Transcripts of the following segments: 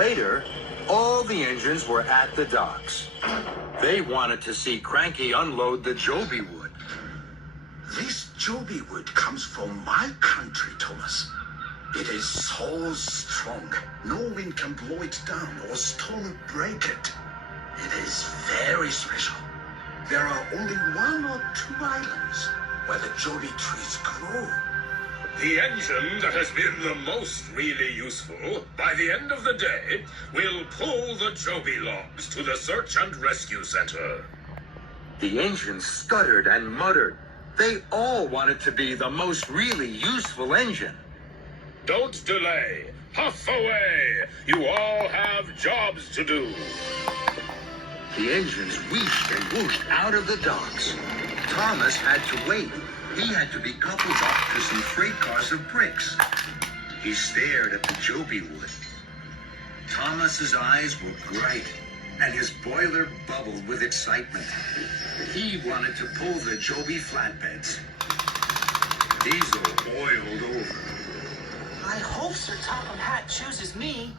Later, all the engines were at the docks. They wanted to see Cranky unload the Jobywood. This Jobywood comes from my country, Thomas. It is so strong, no wind can blow it down or storm break it. It is very special. There are only 1 or 2 islands where the Joby trees grow. The engine that has been the most really useful, by the end of the day, will pull the Joby logs to the search and rescue center. The engine stuttered and muttered. They all wanted to be the most really useful engine. Don't delay. Huff away. You all have jobs to do. The engines wheeshed and whooshed out of the docks. Thomas had to wait. He had to be coupled up to some freight cars of bricks. He stared at the Jobywood. Thomas's eyes were bright, and his boiler bubbled with excitement. He wanted to pull the Joby flatbeds. Diesel boiled over. I hope Sir Topham Hatt chooses me.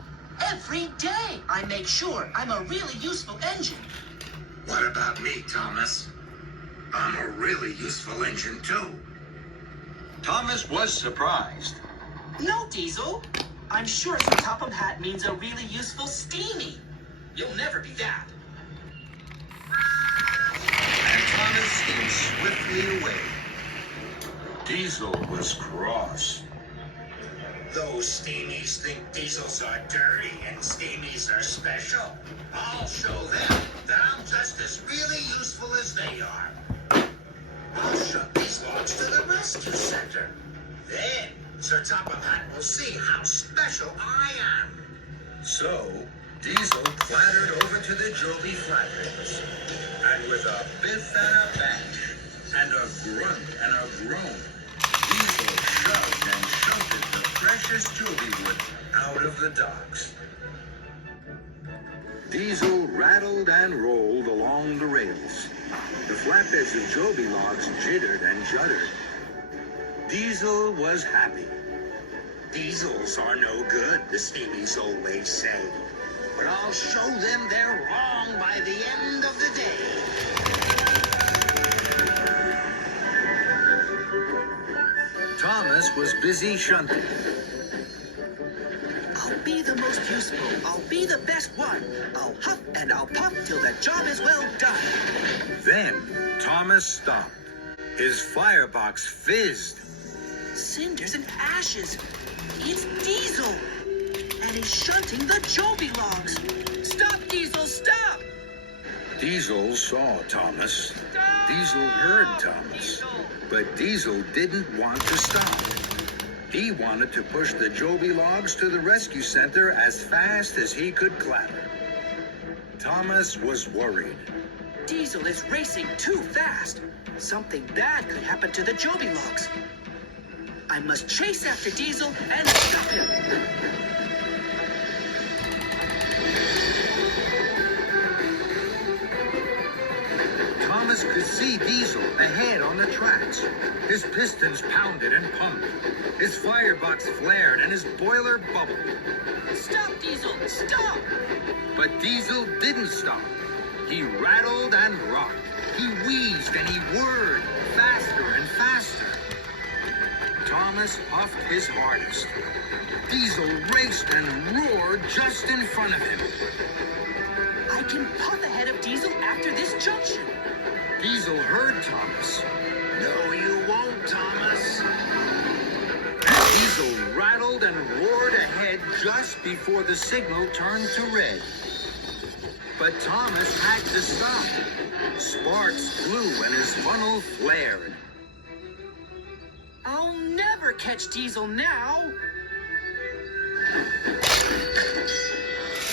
Every day I make sure I'm a really useful engine. What about me, Thomas? I'm a really useful engine, too. Thomas was surprised. No, Diesel. I'm sure Sir Topham Hatt means a really useful Steamy. You'll never be that. And Thomas steamed swiftly away. Diesel was cross. Those Steamies think Diesels are dirty and Steamies are special. I'll show them that I'm just as really useful as they are. I'll shove these logs to the rescue center. Then Sir Topham Hatt will see how special I am. So, Diesel clattered over to the Joby flatbeds. And with a biff and a bash, and a grunt and a groan, Diesel shoved and shunted the precious Jobywood out of the docks. Diesel rattled and rolled along the rails. The flatbeds of Joby logs jittered and juddered. Diesel was happy. Diesels are no good, the Steamies always say. But I'll show them they're wrong by the end of the day. Thomas was busy shunting. I'll be the most useful. I'll be the best one. I'll huff and I'll puff till the job is well done. Then Thomas stopped. His firebox fizzed. Cinders and ashes. It's Diesel. And he's shunting the Joby logs. Stop, Diesel, stop! Diesel saw Thomas. Stop! Diesel heard Thomas. But Diesel didn't want to stop. He wanted to push the Joby logs to the rescue center as fast as he could clatter. Thomas was worried. Diesel is racing too fast. Something bad could happen to the Joby logs. I must chase after Diesel and stop him. Thomas could see Diesel ahead on the tracks. His pistons pounded and pumped. His firebox flared and his boiler bubbled. Stop, Diesel! Stop! But Diesel didn't stop. He rattled and rocked. He wheezed and he whirred faster and faster. Thomas puffed his hardest. Diesel raced and roared just in front of him. I can puff ahead of Diesel after this junction. Diesel heard Thomas. No, you won't, Thomas. Diesel rattled and roared ahead just before the signal turned to red. But Thomas had to stop. Sparks flew and his funnel flared. I'll never catch Diesel now.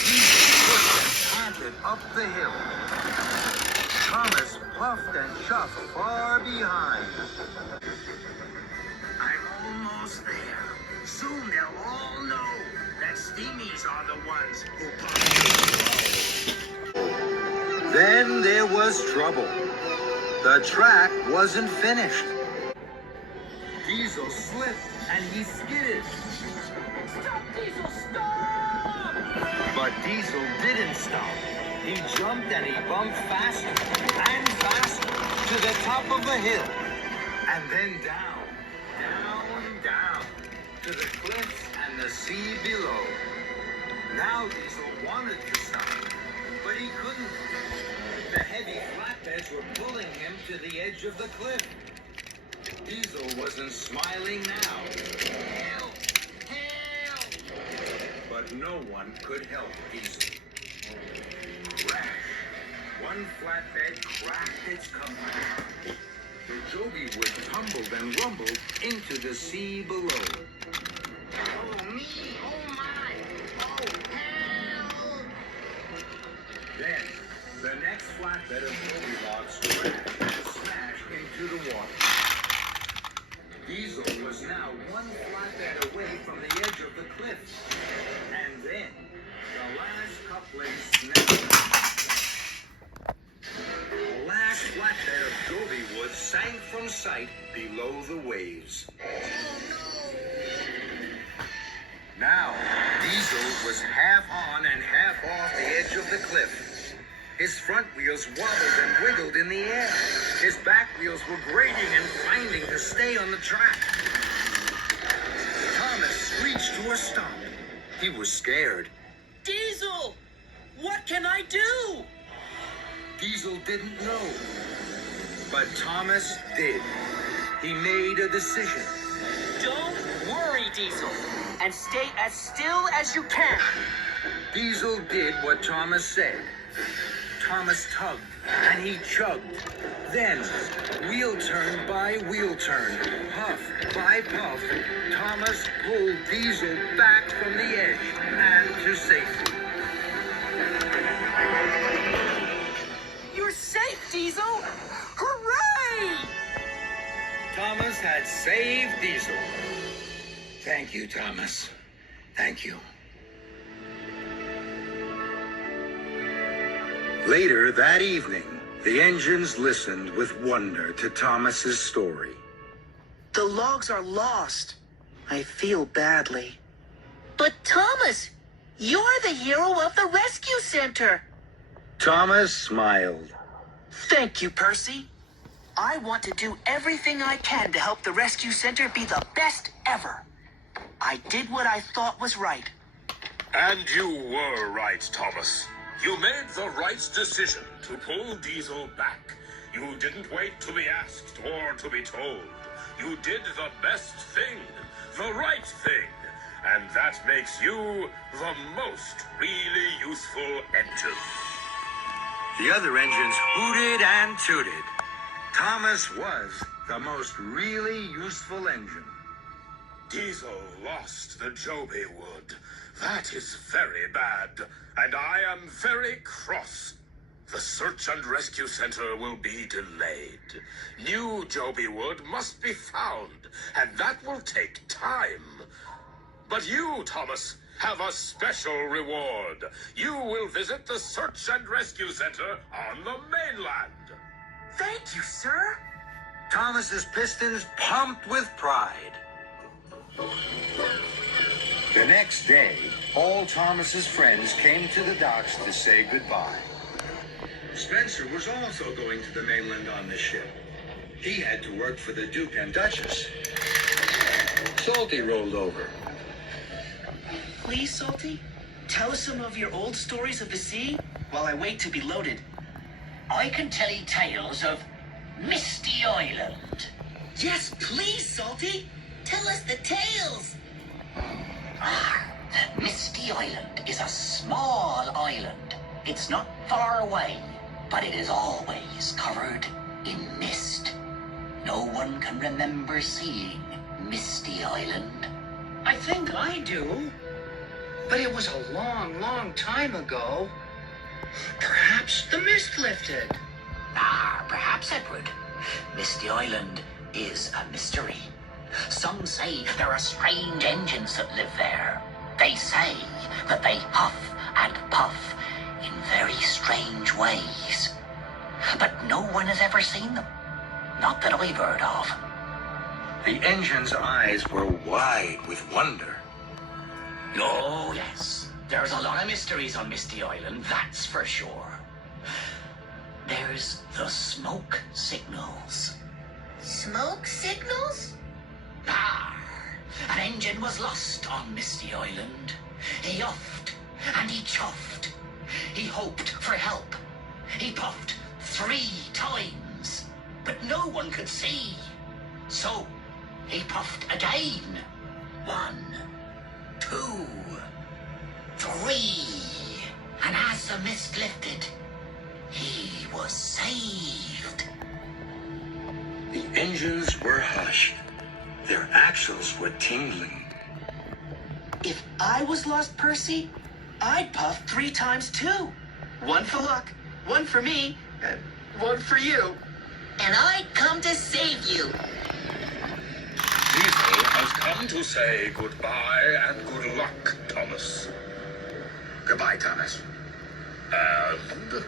Diesel pushed and panted up the hill. Thomas puffed and chuffed far behind. I'm almost there. Soon they'll all know that Steamies are the ones who pump. Then there was trouble. The track wasn't finished. Diesel slipped and he skidded. Stop, Diesel, stop! But But Diesel didn't stop. He jumped and he bumped faster and faster to the top of a hill. And then down, down, down to the cliffs and the sea below. Now Diesel wanted to stop, but he couldn't. The heavy flatbeds were pulling him to the edge of the cliff. Diesel wasn't smiling now. Help! Help! But no one could help Diesel. Crash! One flatbed cracked its cover. The Jobywood tumbled and rumbled into the sea below. Oh me! Oh my! Oh hell! Then the next flatbed of Joby logs crashed and smashed into the water. Diesel was now one flatbed away from the edge of the cliff. And then the last coupling snapped. The last flatbed of Jobywood sank from sight below the waves. Now, Diesel was half on and half off the edge of the cliff. His front wheels wobbled and wiggled in the air. His back wheels were grating and grinding to stay on the track. Thomas screeched to a stop. He was scared. Diesel! What can I do? Diesel didn't know. But Thomas did. He made a decision. Don't worry, Diesel, and stay as still as you can. Diesel did what Thomas said. Thomas tugged, and he chugged. Then, wheel turn by wheel turn, puff by puff, Thomas pulled Diesel back from the edge and to safety. You're safe, Diesel! Hooray! Thomas had saved Diesel. Thank you, Thomas. Thank you. Later that evening, the engines listened with wonder to Thomas's story. The logs are lost. I feel badly. But Thomas, you're the hero of the rescue center. Thomas smiled. Thank you, Percy. I want to do everything I can to help the rescue center be the best ever. I did what I thought was right. And you were right, Thomas. You made the right decision to pull Diesel back. You didn't wait to be asked or to be told. You did the best thing, the right thing. And that makes you the most really useful engine. The other engines hooted and tooted. Thomas was the most really useful engine. Diesel lost the Jobywood. That is very bad, and I am very cross. The search and rescue center will be delayed. New Jobywood must be found, and that will take time. But you, Thomas, have a special reward. You will visit the search and rescue center on the mainland. Thank you, sir. Thomas's pistons pumped with pride. The next day, all Thomas's friends came to the docks to say goodbye. Spencer was also going to the mainland on the ship. He had to work for the Duke and Duchess. Salty rolled over. Please, Salty, tell us some of your old stories of the sea while I wait to be loaded. I can tell you tales of Misty Island. Yes, please, Salty. Tell us the tales. Misty Island is a small island. It's not far away, but it is always covered in mist. No one can remember seeing Misty Island. I think I do. But it was a long, long time ago. Perhaps the mist lifted. Perhaps, Edward. Misty Island is a mystery. Some say there are strange engines that live there. They say that they huff and puff in very strange ways. But no one has ever seen them. Not that I've heard of. The engine's eyes were wide with wonder. Oh, yes. There's a lot of mysteries on Misty Island, that's for sure. There's the smoke signals. Smoke signals? Ah, an engine was lost on Misty Island. He huffed and he chuffed. He hoped for help. He puffed 3 times, but no one could see. So he puffed again. 1, 2, 3. And as the mist lifted, he was saved. The engines were hushed. Their axles were tingling. If I was lost, Percy, I'd puff 3 times too. 1 for luck, 1 for me, and 1 for you. And I'd come to save you. Diesel has come to say goodbye and good luck, Thomas. Goodbye, Thomas. And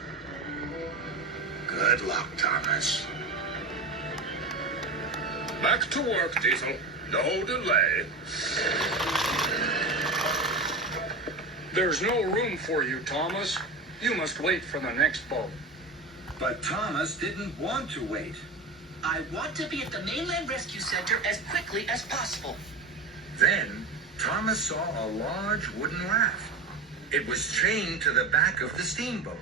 Good luck, Thomas. back to work, Diesel. No delay. There's no room for you, Thomas. You must wait for the next boat. But Thomas didn't want to wait. I want to be at the mainland rescue center as quickly as possible. Then Thomas saw a large wooden raft. It was chained to the back of the steamboat.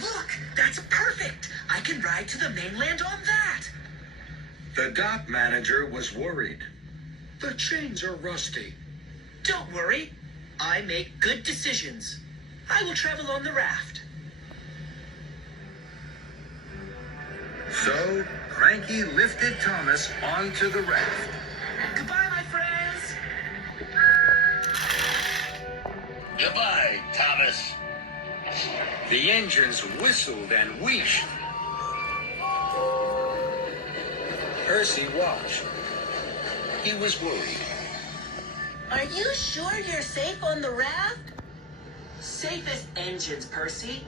Look, that's perfect. I can ride to the mainland on that. The dock manager was worried. The chains are rusty. Don't worry. I make good decisions. I will travel on the raft. So Cranky lifted Thomas onto the raft. Goodbye, my friends. Goodbye, Thomas. The engines whistled and wheezed. Percy watched. He was worried. Are you sure you're safe on the raft? Safe as engines, Percy.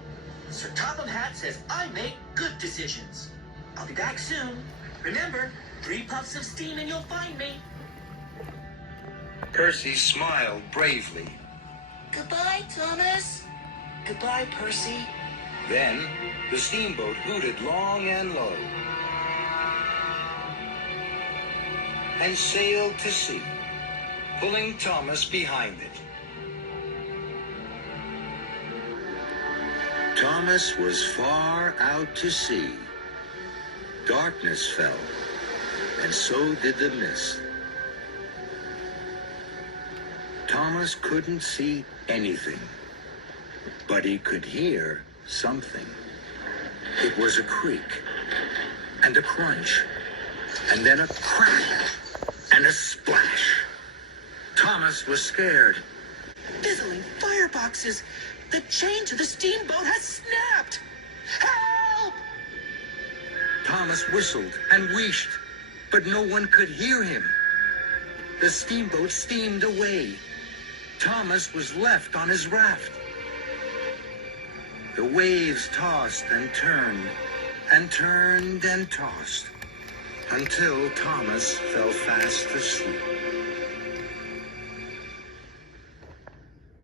Sir Topham Hatt says I make good decisions. I'll be back soon. Remember, 3 puffs of steam and you'll find me. Percy smiled bravely. Goodbye, Thomas. Goodbye, Percy. Then the steamboat hooted long and low and sailed to sea, pulling Thomas behind it. Thomas was far out to sea. Darkness fell, and so did the mist. Thomas couldn't see anything, but he could hear something. It was a creak, and a crunch, and then a crack, and a splash. Thomas was scared. Fizzling fireboxes. The chain to the steamboat has snapped. Help! Thomas whistled and wheezed, but no one could hear him. The steamboat steamed away. Thomas was left on his raft. The waves tossed and turned, and turned and tossed, until Thomas fell fast asleep.